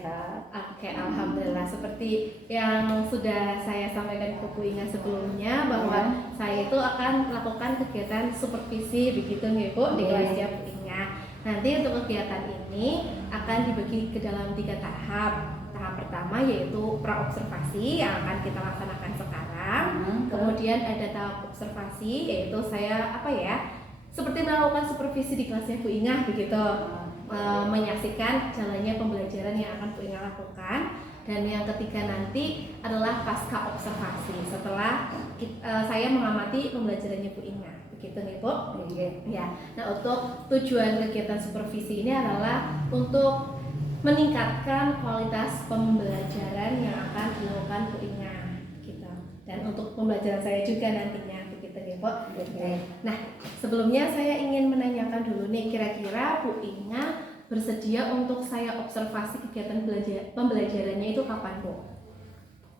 sehat. Oke, alhamdulillah. Seperti yang sudah saya sampaikan ke Bu Inga sebelumnya bahwa saya itu akan melakukan kegiatan supervisi begitu nih Bu di kelasnya Bu Inga. Nanti untuk kegiatan ini akan dibagi ke dalam 3 tahap. Tahap pertama yaitu praobservasi yang akan kita laksanakan sekarang. Kemudian ada tahap observasi yaitu saya seperti melakukan supervisi di kelasnya Bu Inga begitu. Menyaksikan jalannya pembelajaran yang akan Bu Inga lakukan. Dan yang ketiga nanti adalah pasca observasi setelah saya mengamati pembelajarannya Bu Inga begitu nih Bu. Ya. Nah, untuk tujuan kegiatan supervisi ini adalah untuk meningkatkan kualitas pembelajaran yang akan dilakukan Bu Inga gitu. Dan untuk pembelajaran saya juga nantinya begitu nih Bu. Nah, sebelumnya saya ingin menanyakan dulu nih, kira-kira Bu Inga bersedia untuk saya observasi kegiatan pembelajarannya itu kapan Bu?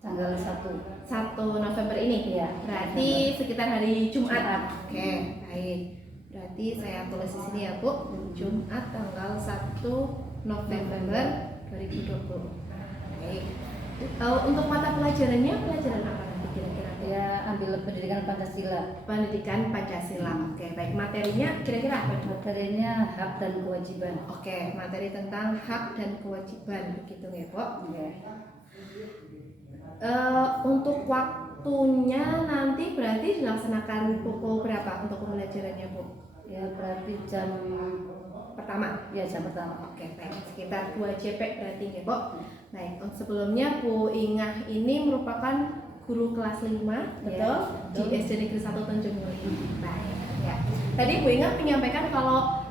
Tanggal 1 November ini? Ya. Berarti sekitar hari Jumat. Oke, baik. Berarti saya tulis di sini ya Bu, Jumat tanggal 1 November 2020. Baik. Untuk mata pelajarannya, pelajaran apa nanti kira-kira? Ya, ambil pendidikan Pancasila. Pendidikan Pancasila. Oke, baik. Materinya kira-kira apa? Materinya hak dan kewajiban. Oke, materi tentang hak dan kewajiban begitu ya, Bu. Untuk waktunya nanti berarti dilaksanakan pukul berapa untuk pembelajarannya, Bu? Ya, berarti jam pertama. Ya, jam pertama. Oke, baik. Sekitar 2 JP berarti ya, Bu. Baik, sebelumnya Bu Inga ini merupakan guru kelas 5, betul? Di SD Negeri 1 Tanjung Muri. Baik, ya. Tadi Bu Inga menyampaikan kalau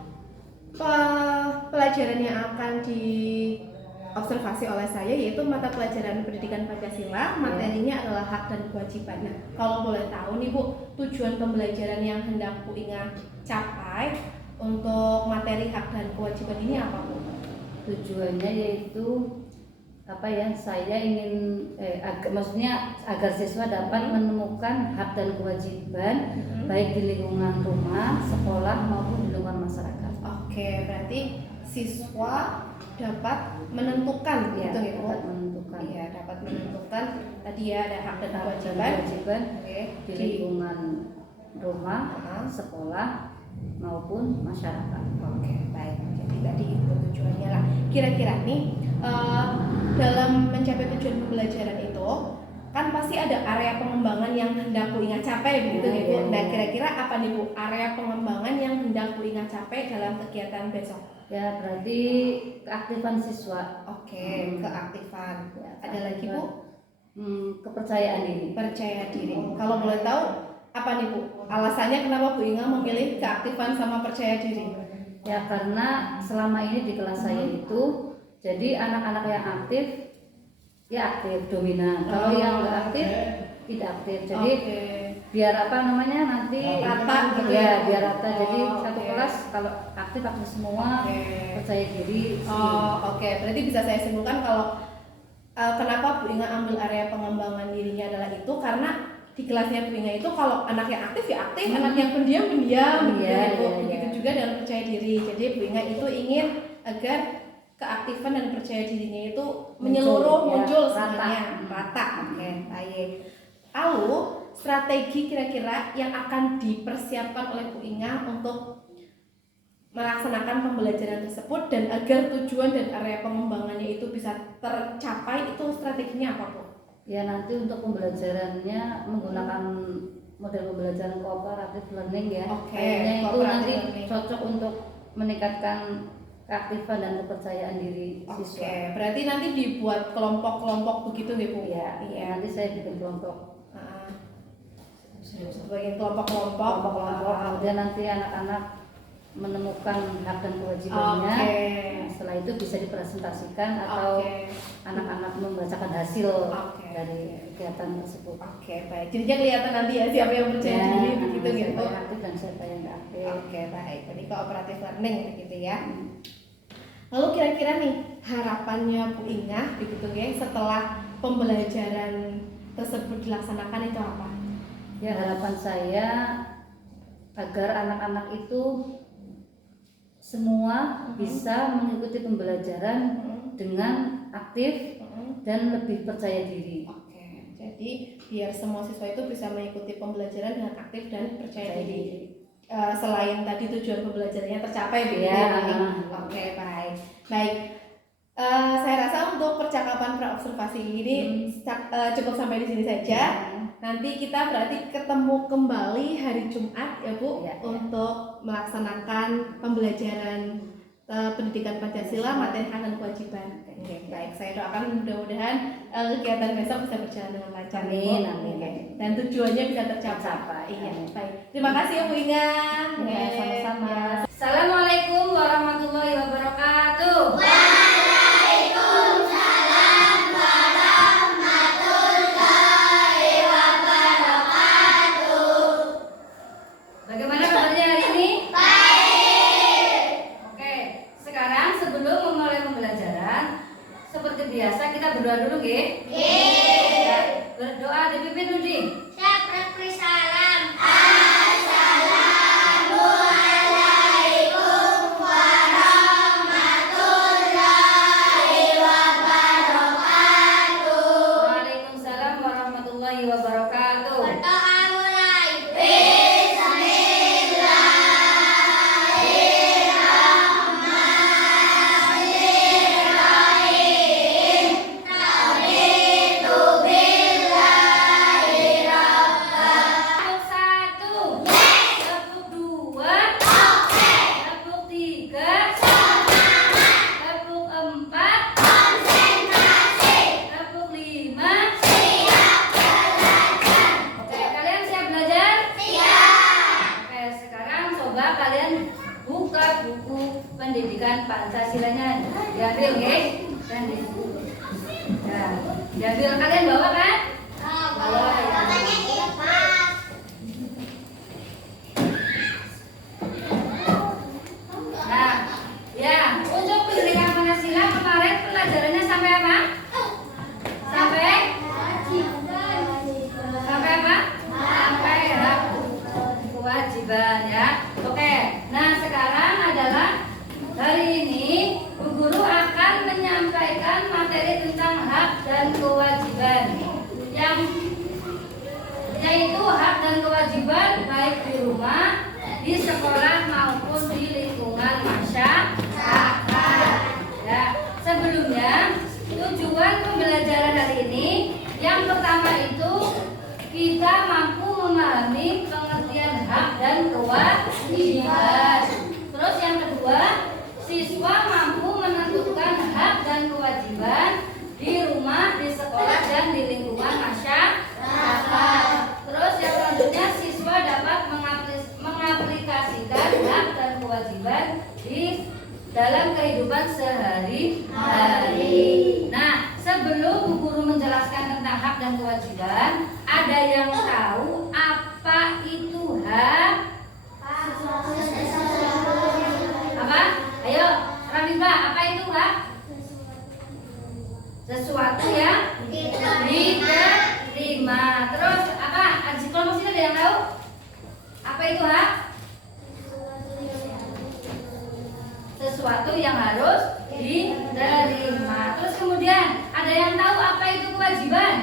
pelajaran yang akan diobservasi oleh saya yaitu mata pelajaran pendidikan Pancasila, materinya adalah hak dan kewajiban. Nah, kalau boleh tahu nih Bu, tujuan pembelajaran yang hendak Bu Inga capai untuk materi hak dan kewajiban ini apa Bu? Tujuannya yaitu saya ingin maksudnya agar siswa dapat menemukan hak dan kewajiban baik di lingkungan rumah, sekolah maupun di lingkungan masyarakat. Oke, berarti siswa dapat menentukan ya, gitu ya, dapat menentukan. Iya, dapat menentukan tadi ya ada hak dan kewajiban di lingkungan rumah, sekolah maupun masyarakat. Oke, baik. Jadi tadi itu tujuannya lah. Kira-kira nih dalam mencapai tujuan pembelajaran itu kan pasti ada area pengembangan yang hendak Bu Inga capai begitu nih Bu. Nah, kira-kira apa nih Bu area pengembangan yang hendak Bu Inga capai dalam kegiatan besok? Ya, berarti keaktifan siswa. Oke, keaktifan. Ada lagi Bu? Kepercayaan diri. Percaya diri. Kalau boleh tahu apa nih Bu alasannya kenapa Bu Inga memilih keaktifan sama percaya diri? Ya, karena selama ini di kelas saya itu jadi anak-anak yang aktif ya aktif dominan. Kalau yang nggak aktif tidak aktif. Jadi biar nanti rata gitu ya, biar rata. Jadi satu kelas kalau aktif semua, percaya diri. Berarti bisa saya simpulkan kalau kenapa Bu Inga ambil area pengembangan dirinya adalah itu karena di kelasnya Bu Inga itu kalau anak yang aktif ya aktif, anak yang pendiam begitu juga dalam percaya diri. Jadi Bu Inga itu ingin agar keaktifan dan percaya dirinya itu menyeluruh, muncul semuanya rata. Oke, baik. Lalu strategi kira-kira yang akan dipersiapkan oleh Bu Inga untuk melaksanakan pembelajaran tersebut dan agar tujuan dan area pengembangannya itu bisa tercapai, itu strateginya apa Bu? Ya, nanti untuk pembelajarannya menggunakan model pembelajaran cooperative learning ya. Kayaknya itu nanti cocok untuk meningkatkan keaktifan dan kepercayaan diri siswa. Berarti nanti dibuat kelompok-kelompok begitu nih Bu? Iya, nanti saya bikin kelompok. Sebagai kelompok-kelompok. Kemudian nanti anak-anak menemukan hak dan kewajibannya. Nah, setelah itu bisa dipresentasikan atau anak-anak membacakan hasil dari kegiatan tersebut. Baik. Jadinya kelihatan nanti ya siapa yang percaya diri begitu gitu. Siapa yang aktif dan siapa yang nggak aktif. Baik. Jadi cooperative learning begitu ya. Lalu kira-kira nih harapannya Bu Inga begitu ya setelah pembelajaran tersebut dilaksanakan itu apa? Ya, harapan saya agar anak-anak itu semua bisa mengikuti pembelajaran dengan aktif dan lebih percaya diri. Oke, jadi biar semua siswa itu bisa mengikuti pembelajaran dengan aktif dan percaya diri. Selain tadi tujuan pembelajarannya tercapai begitu Ya. ya. Oke, baik. Saya rasa untuk percakapan praobservasi ini cukup sampai di sini saja. Nanti kita berarti ketemu kembali hari Jumat ya Bu Ya. untuk melaksanakan pembelajaran pendidikan Pancasila materi hak dan kewajiban. Oke, baik. Saya doakan mudah-mudahan kegiatan besok bisa berjalan dengan lancar. Amin, Bu. amin. Oke. Dan tujuannya bisa tercapai. Iya, baik. Terima kasih ya Bu Inga. Ya, sama-sama. Ya. Assalamualaikum warahmatullahi wabarakatuh. Bagaimana kabarnya hari ini? Baik. Oke, sekarang sebelum memulai pembelajaran, seperti biasa kita berdoa dulu, nggih? Nggih. Berdoa dipimpin Nudi. Waalaikumsalam warahmatullahi wabarakatuh. Tepuk satu, tepuk dua, tepuk tiga, tepuk empat, tepuk lima. Oke, kalian siap belajar? Oke, sekarang coba kalian buka buku pendidikan Pancasilanya. Diambil, nggih? Dan di Nah, diambil, kalian bawa kan? Bawa ya. Nah, ya, untuk pendidikan Pancasila kemarin pelajarannya sampai apa? Sampai apa? Sampai hak kewajiban ya. Oke. Nah, sekarang adalah hari ini Bu Guru akan menyampaikan materi tentang hak dan kewajiban yang yaitu hak dan kewajiban baik di rumah, di sekolah maupun di lingkungan masyarakat. Ya, sebelumnya tujuan pembelajaran hari ini yang pertama itu kita mampu memahami pengertian hak dan kewajiban. Terus yang kedua, siswa mampu menentukan hak dan kewajiban di rumah, di sekolah dan di lingkungan masyarakat. Terus yang selanjutnya siswa dapat mengaplikasikan hak dan kewajiban di dalam kehidupan sehari-hari. Nah, sebelum Bu Guru menjelaskan tentang hak dan kewajiban, ada yang tahu apa itu hak? Apa? Ayo, Ramibah, apa itu hak? Sesuatu yang diterima. Terus apa? Di kelompok sini ada yang tahu? Apa itu hak? Sesuatu yang harus diterima. Terus kemudian ada yang tahu apa itu kewajiban?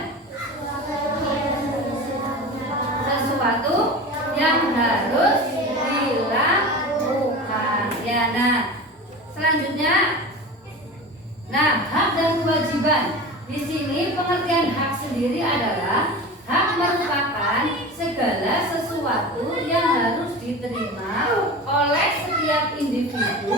Sesuatu yang harus dilakukan. Ya, nah. Selanjutnya, nah, hak dan kewajiban. Di sini pengertian hak sendiri adalah hak merupakan segala sesuatu yang harus diterima oleh setiap individu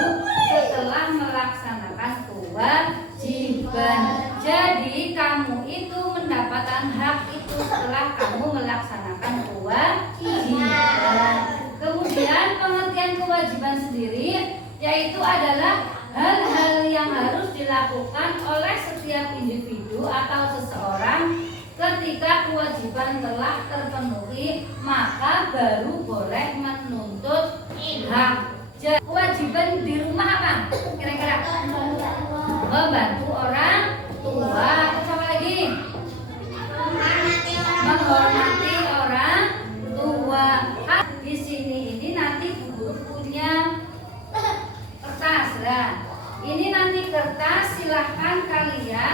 setelah melaksanakan kewajiban. Jadi kamu itu mendapatkan hak itu setelah kamu melaksanakan kewajiban. Kemudian pengertian kewajiban sendiri yaitu adalah hal-hal yang harus dilakukan oleh setiap individu atau seseorang ketika kewajiban telah terpenuhi, maka baru boleh menuntut hak. Kewajiban di rumah apa? Kira-kira membantu orang tua. Terus apa lagi? Menghormati orang tua. Di sini ini nanti Bu Guru punya kertas lah. Ini nanti kertas silahkan kalian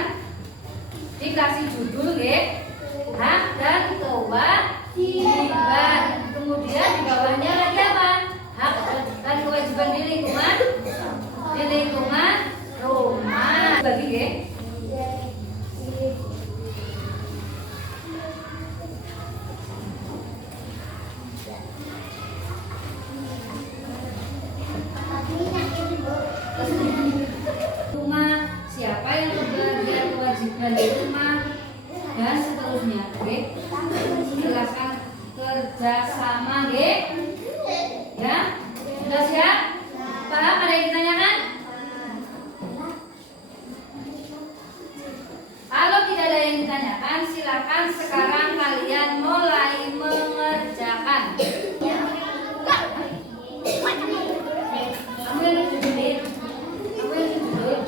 bekerja sama, nggih? Ya, sudah siap? Paham? Ada yang ditanyakan? Kalau tidak ada yang ditanyakan, silakan sekarang kalian mulai mengerjakan. Kamu yang duduk, kamu yang duduk.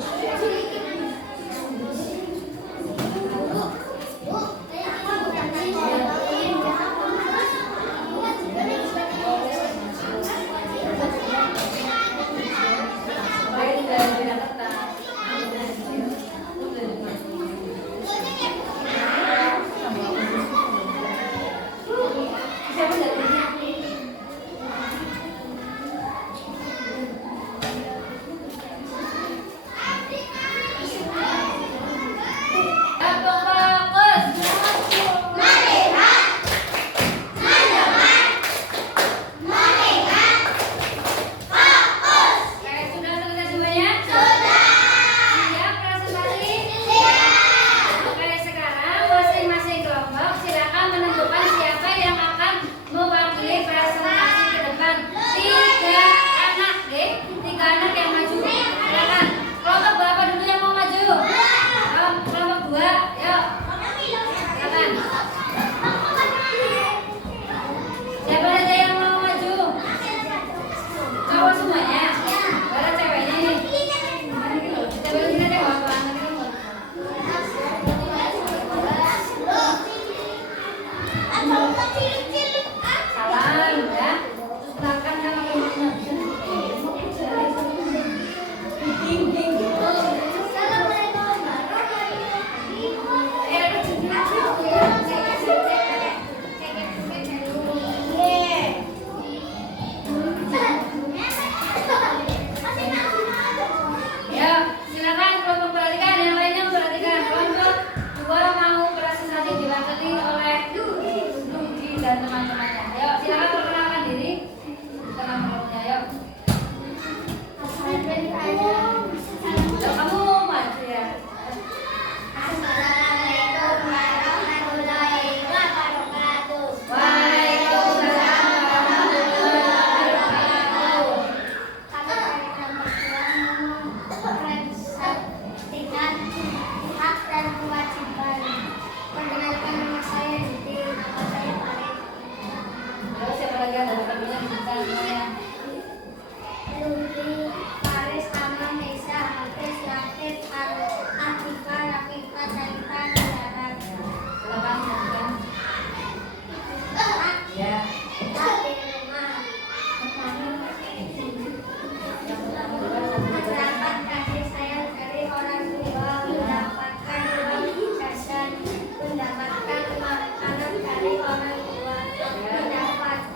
Mendapatkan makanan dari orang tua, mendapatkan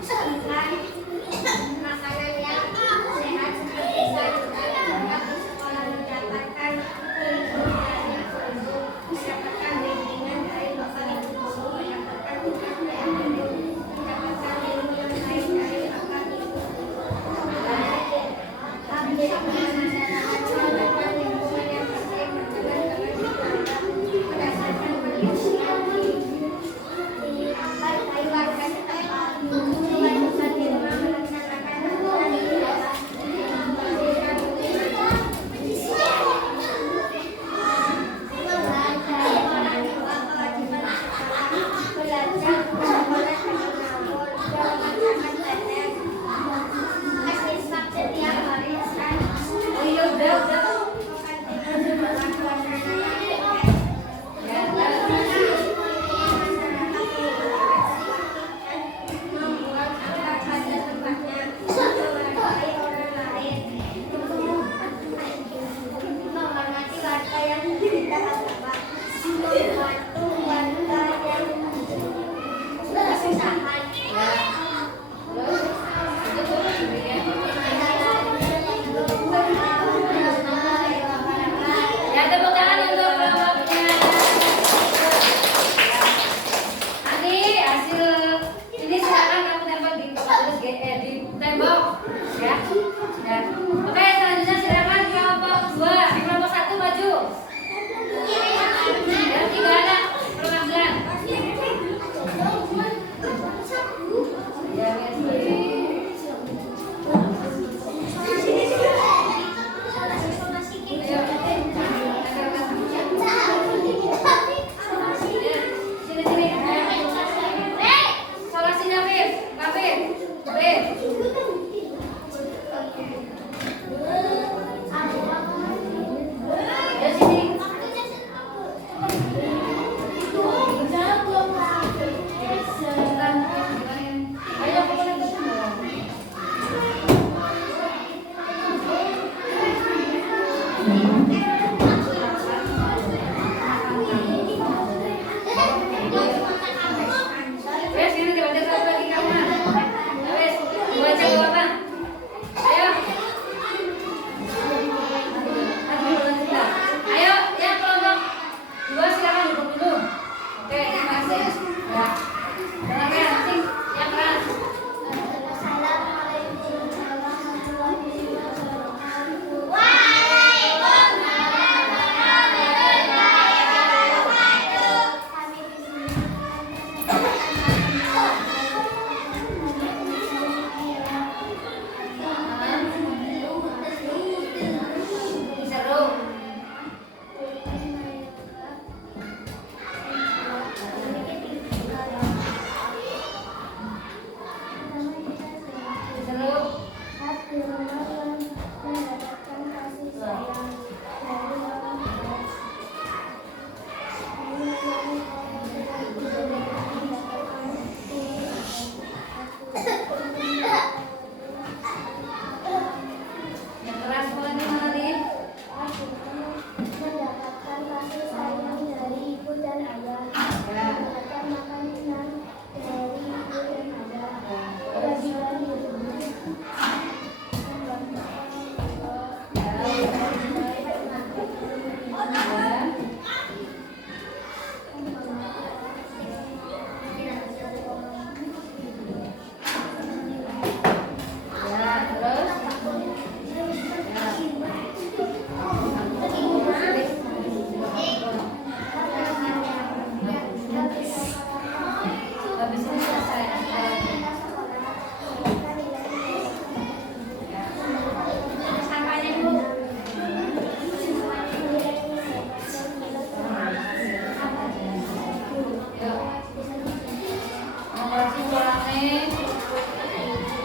Amin.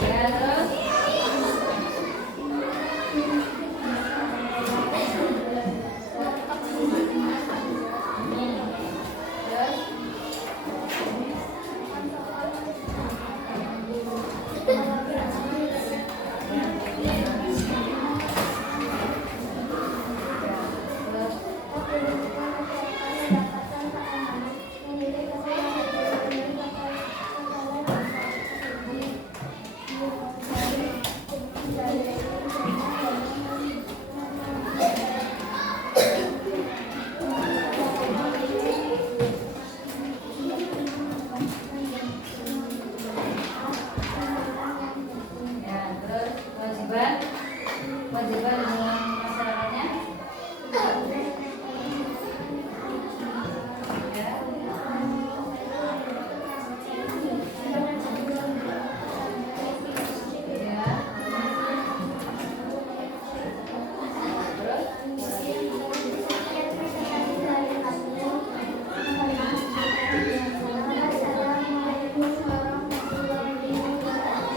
Ya, terus. Ya, terus kewajiban dengan masyarakatnya. Ya. Ya.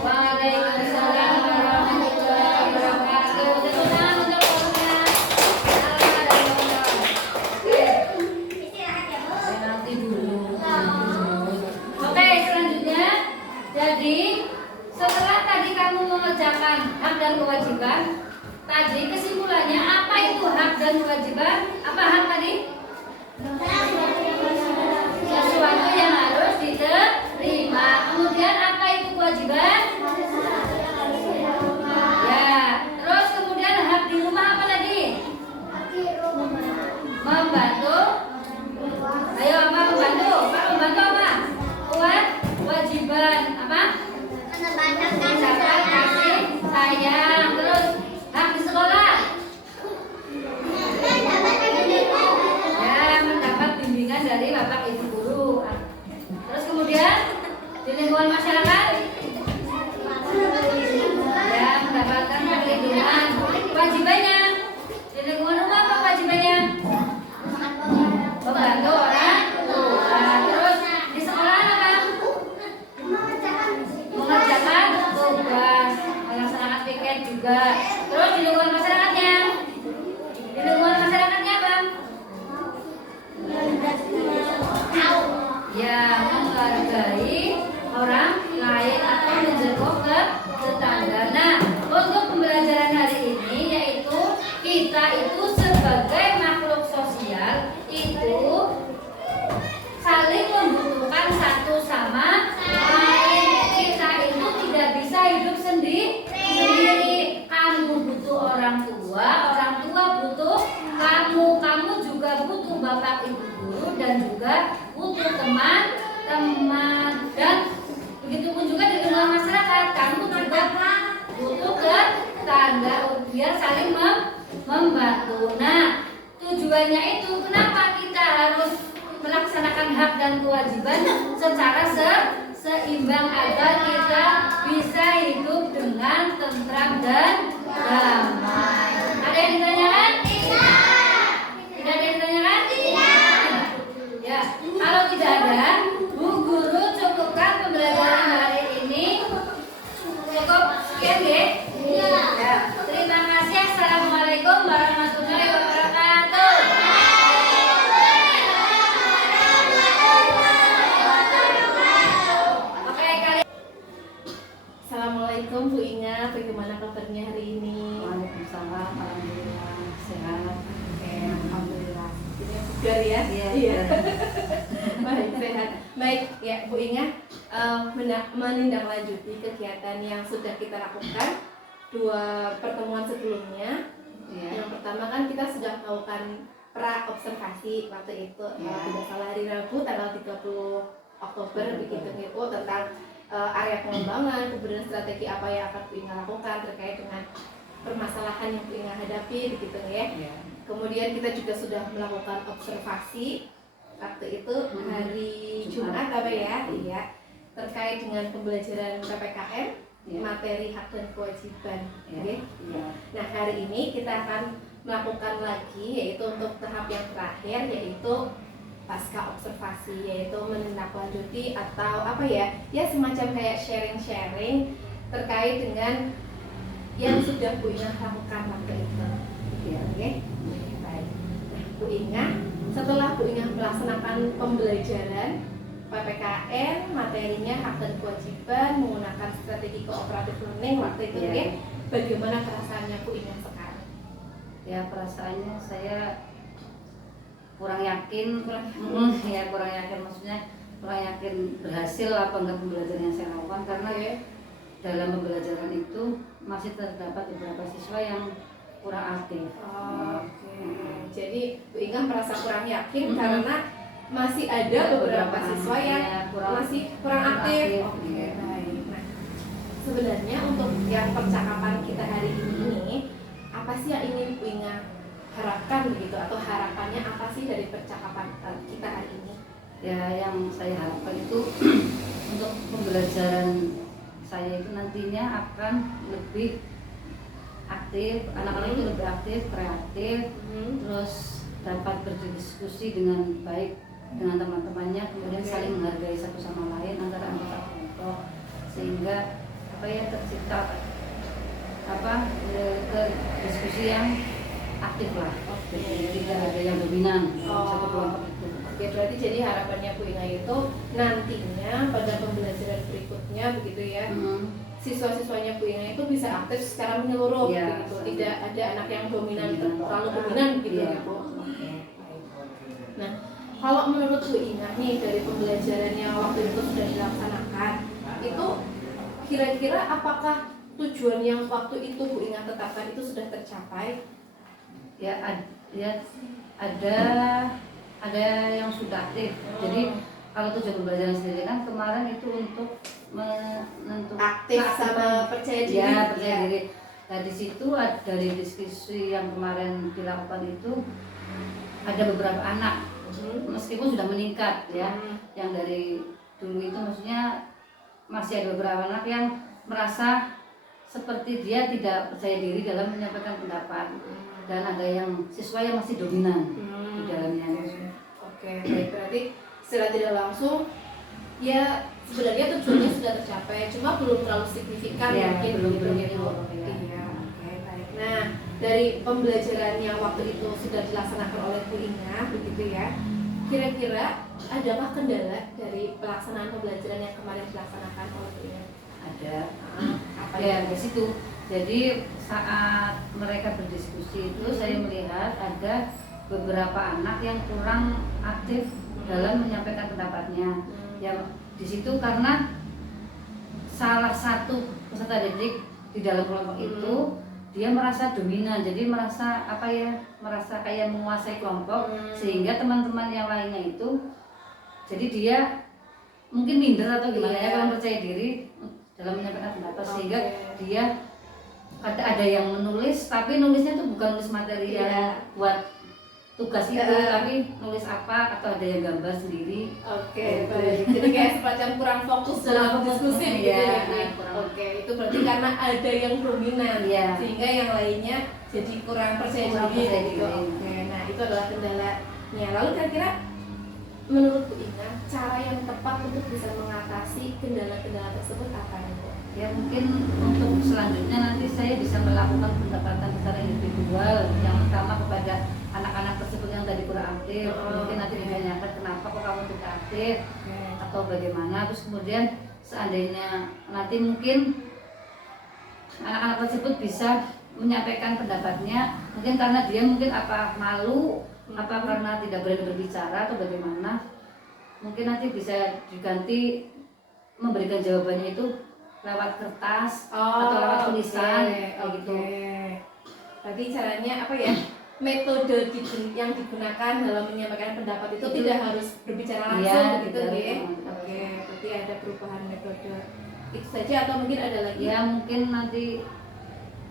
Waalaikumsalam warahmatullahi wabarakatuh. Tepuk tangan untuk gurunya. Oke, nanti dulu. Oke, selanjutnya. Jadi, setelah tadi kamu mengerjakan hak dan kewajiban, tadi kesimpulannya apa itu hak dan kewajiban? Apa hak tadi? Sesuatu yang harus diterima. Kemudian apa itu kewajiban? Ya, terus kemudian hak di rumah apa tadi? Membantu. Ayo apa membantu? Pak membantu apa? Kewajiban apa? Mendapat kasih sayang. Terus hak di sekolah. Ya, mendapat bimbingan dari bapak ibu guru. Terus kemudian di lingkungan masyarakat, ya mendapatkan perlindungan. Kewajibannya di lingkungan rumah apa kewajibannya? Membantu orang tua. Terus di sekolah apa? Mengerjakan tugas, melaksanakan piket juga. Terus di lingkungan masyarakatnya, di lingkungan masyarakatnya apa? Ya, menghargai orang lain atau menjenguk ke tetangga. Nah, untuk pembelajaran hari ini yaitu kita itu sebagai makhluk sosial itu saling membutuhkan satu sama lain. Kita itu tidak bisa hidup sendiri. Kamu butuh orang tua butuh kamu juga butuh bapak ibu guru dan juga butuh teman-teman, dan begitu pun juga di lingkungan masyarakat kamu juga butuh ke tetangga biar saling membantu. Nah, tujuannya itu kenapa kita harus melaksanakan hak dan kewajiban secara seimbang agar kita bisa hidup dengan tentram dan damai. Ada yang ditanyakan? Tidak ada yang ditanyakan? Ya, kalau tidak ada, Bu Guru cukupkan pembelajaran hari ini. Cukup sekian ya? Ya. Terima kasih. Assalamualaikum warahmatullahi wabarakatuh. Oke, kali. Assalamualaikum Bu Inga, bagaimana kabarnya hari ini? Waalaikumsalam, alhamdulillah sehat. Oke, alhamdulillah. Ini bugar ya? Iya. Baik, sehat. Baik, ya Bu Inga, menindaklanjuti kegiatan yang sudah kita lakukan 2 pertemuan sebelumnya. Iya. Yang pertama kan kita sudah melakukan pra observasi waktu itu, Iya. tidak salah hari Rabu tanggal 30 Oktober begitu Bu, tentang area pengembangan, kemudian strategi apa yang akan Bu Inga lakukan terkait dengan permasalahan yang Bu Inga hadapi begitu ya. Iya. Kemudian kita juga sudah melakukan observasi waktu itu hari Jumat apa ya? Iya. Terkait dengan pembelajaran PPKM, Iya. materi hak dan kewajiban. Iya. Oke. Iya. Nah, hari ini kita akan melakukan lagi yaitu untuk tahap yang terakhir yaitu pasca observasi, yaitu menindaklanjuti atau apa ya, ya semacam kayak sharing-sharing terkait dengan yang sudah Bu Inga lakukan waktu itu. Ya. Oke, baik. Nah, Bu Inga, setelah Bu Inga melaksanakan pembelajaran PPKN, materinya hak dan kewajiban menggunakan strategi kooperatif learning waktu itu, Ya. ya, bagaimana perasaannya Bu Inga sekarang? Ya, perasaannya saya kurang yakin, kurang yakin, maksudnya kurang yakin berhasil apa enggak pembelajaran yang saya lakukan, karena dalam pembelajaran itu masih terdapat beberapa siswa yang kurang aktif. Oke. Jadi Bu Inga merasa kurang yakin karena masih ada beberapa siswa yang masih kurang aktif. Oke, baik. Nah, sebenarnya untuk yang percakapan kita hari ini, apa sih yang ingin Bu Inga harapkan begitu, atau harapannya apa sih dari percakapan kita hari ini? Ya, yang saya harapkan itu untuk pembelajaran saya itu nantinya akan lebih aktif, anak-anak itu lebih aktif, kreatif, terus dapat berdiskusi dengan baik dengan teman-temannya, kemudian saling menghargai satu sama lain antara anggota kelompok, sehingga apa ya, tercipta ke diskusi yang aktif lah. Jadi tidak ada yang dominan satu kelompok itu. Oke, berarti jadi harapannya Bu Inga itu nantinya pada pembelajaran berikutnya begitu ya, siswa-siswanya Bu Inga itu bisa aktif secara menyeluruh, Ya, begitu. Tidak ada anak yang dominan, terlalu dominan gitu ya, Bu. Nah, kalau menurut Bu Inga nih, dari pembelajaran yang waktu itu sudah dilaksanakan, itu kira-kira apakah tujuan yang waktu itu Bu Inga tetapkan itu sudah tercapai? Ya, ada yang sudah aktif. Jadi kalau tujuan pembelajaran sendiri kan kemarin itu untuk menentukan aktif sama percaya diri. Ya, percaya diri. Nah, di situ dari diskusi yang kemarin dilakukan itu ada beberapa anak, meskipun sudah meningkat ya, yang dari dulu itu maksudnya masih ada beberapa anak yang merasa seperti dia tidak percaya diri dalam menyampaikan pendapat, dan ada yang siswa yang masih dominan di dalamnya. Oke, baik, berarti secara tidak langsung ya sebenarnya tujuannya sudah tercapai, cuma belum terlalu signifikan Ya, mungkin belum gitu. ya. Iya, oke, baik. Nah, dari pembelajaran yang waktu itu sudah dilaksanakan oleh Bu Inga begitu ya, kira-kira adakah kendala dari pelaksanaan pembelajaran yang kemarin dilaksanakan oleh Bu Inga? Ada. Apa Ya, di situ. Jadi saat mereka berdiskusi itu saya melihat ada beberapa anak yang kurang aktif dalam menyampaikan pendapatnya. Ya, di situ karena salah satu peserta didik di dalam kelompok itu dia merasa dominan, jadi merasa merasa kayak menguasai kelompok, sehingga teman-teman yang lainnya itu jadi dia mungkin minder atau gimana ya, kalau percaya diri dalam menyampaikan pendapat, sehingga dia ada yang menulis, tapi nulisnya tuh bukan nulis materi yang buat tugas itu, tapi nulis apa, atau ada yang gambar sendiri. Oke, baik. Jadi kayak semacam kurang fokus dalam diskusi gitu ya. Oke, itu berarti karena ada yang dominan, sehingga yang lainnya jadi kurang percaya diri gitu. Oke, nah itu adalah kendalanya. Lalu kira-kira menurut Bu Inga, cara yang tepat untuk bisa mengatasi kendala-kendala tersebut apa nih, Bu? Ya, mungkin untuk selanjutnya nanti saya bisa melakukan pendekatan secara individual, yang pertama kepada anak-anak tersebut yang tadi kurang aktif. Mungkin nanti ditanyakan kenapa kok kamu tidak aktif, atau bagaimana. Terus kemudian seandainya nanti mungkin anak-anak tersebut bisa menyampaikan pendapatnya, mungkin karena dia mungkin malu, karena tidak berani berbicara atau bagaimana, mungkin nanti bisa diganti memberikan jawabannya itu lewat kertas atau lewat tulisan, gitu. Berarti caranya metode yang digunakan dalam menyampaikan pendapat itu tidak harus berbicara langsung begitu ya. Oke, berarti ada perubahan metode. Itu saja atau mungkin ada lagi? Ya, mungkin nanti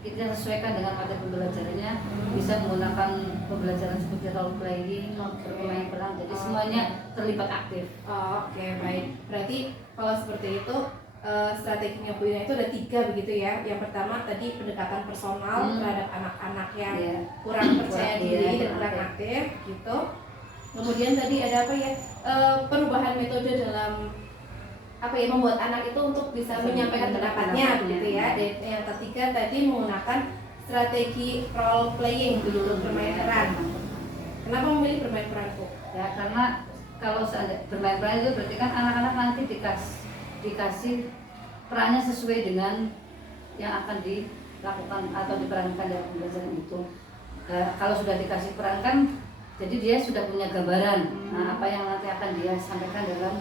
kita sesuaikan dengan materi pembelajarannya, bisa menggunakan pembelajaran seperti role playing, bermain peran, jadi semuanya terlibat aktif. Oke, baik. Berarti kalau seperti itu strateginya Bu Inga itu ada 3 begitu ya. Yang pertama tadi pendekatan personal terhadap anak-anak yang kurang percaya diri dan kurang aktif gitu. Kemudian tadi ada apa ya, perubahan metode dalam apa ya, membuat anak itu untuk bisa menyampaikan pendapatnya begitu ya. Dan yang ketiga tadi menggunakan strategi role playing begitu, bermain peran. Kenapa memilih bermain peran, Bu? Ya karena kalau bermain peran itu berarti kan anak-anak nanti dikasih perannya sesuai dengan yang akan dilakukan atau diperankan dalam pembelajaran itu. Kalau sudah dikasih peran kan, jadi dia sudah punya gambaran apa yang nanti akan dia sampaikan dalam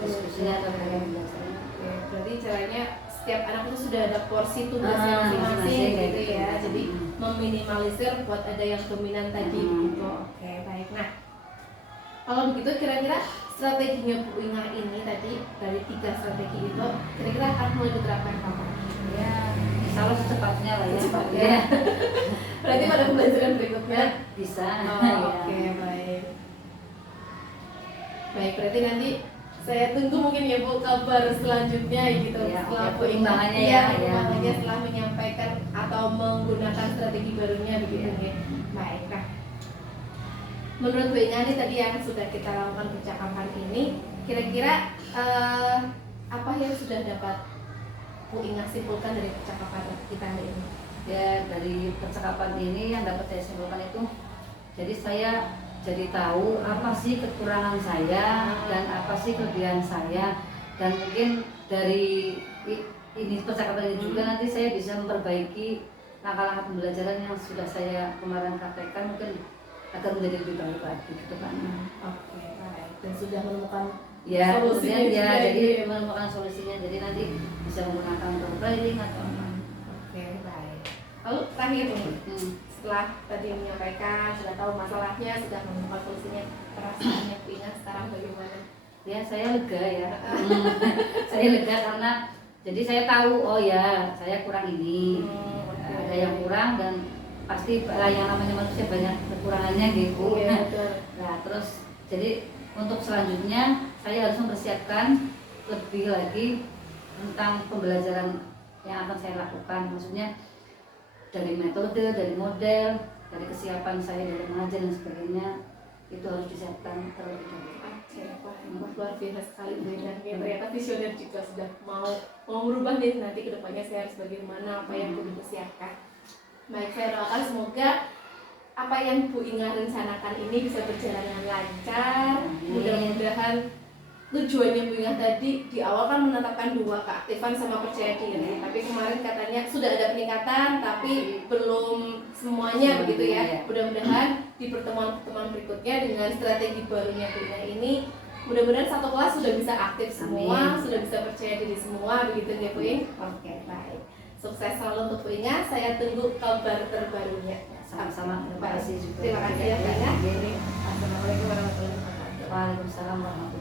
diskusinya atau dalam pembelajaran. Oke, berarti caranya setiap anak itu sudah ada porsi tugasnya masing-masing gitu ya. Jadi meminimalisir buat ada yang dominan tadi gitu. Oke, baik. Nah, kalau begitu kira-kira strateginya Bu Inga ini tadi dari 3 strategi itu kira-kira akan mulai diterapkan kapan? Ya, insya Allah secepatnya lah ya. Secepatnya. Berarti pada pembelajaran berikutnya bisa. Oke, baik. Baik, berarti nanti saya tunggu mungkin ya Bu kabar selanjutnya gitu Ya, setelah Bu perkembangannya Inga ya. setelah menyampaikan atau menggunakan strategi barunya begitu ya. Baik, nah menurut Bu Inga nih tadi yang sudah kita lakukan percakapan ini, kira-kira apa yang sudah dapat Bu Inga simpulkan dari percakapan kita hari ini? Ya, dari percakapan ini yang dapat saya simpulkan itu, jadi saya jadi tahu apa sih kekurangan saya dan apa sih kelebihan saya, dan mungkin dari ini percakapan ini juga nanti saya bisa memperbaiki langkah-langkah pembelajaran yang sudah saya kemarin praktekkan, mungkin agar menjadi lebih baik lagi gitu kan. Oke, baik. Dan sudah menemukan Ya, solusinya kemudian ya juga jadi ya. menemukan solusinya, jadi nanti bisa menggunakan role playing atau apa. Oke, baik. Lalu terakhir nih, setelah tadi menyampaikan sudah tahu masalahnya, sudah menemukan solusinya, perasaannya Bu Inga sekarang bagaimana? Ya, saya lega ya. Saya lega karena jadi saya tahu, oh ya saya kurang ini, ada yang kurang, dan pasti yang namanya manusia banyak kekurangannya gitu. Iya, betul. Nah terus jadi untuk selanjutnya saya harus mempersiapkan lebih lagi tentang pembelajaran yang akan saya lakukan, maksudnya dari metode, dari model, dari kesiapan saya dalam mengajar dan sebagainya, itu harus disiapkan terlebih dahulu. Oke, wah luar biasa sekali Bu Inga. Ya, ternyata visioner juga sudah mau merubah nih nanti kedepannya saya harus bagaimana, apa yang perlu disiapkan. Baik, saya doakan semoga apa yang Bu Inga rencanakan ini bisa berjalan dengan lancar. Mudah-mudahan tujuannya Bu Inga tadi di awal kan menetapkan 2, keaktifan sama percaya diri. Tapi kemarin katanya sudah ada peningkatan tapi belum semuanya begitu ya. Mudah-mudahan di pertemuan-pertemuan berikutnya dengan strategi barunya Bu Inga ini, mudah-mudahan satu kelas sudah bisa aktif semua, sudah bisa percaya diri semua begitu ya Bu Inga. Oke, baik. Sukses selalu untuk Bu Inga. Saya tunggu kabar terbarunya. Sama-sama. Terima kasih juga. Terima kasih ya Bu Inga. Assalamualaikum warahmatullahi wabarakatuh. Waalaikumsalam warahmatullahi wabarakatuh.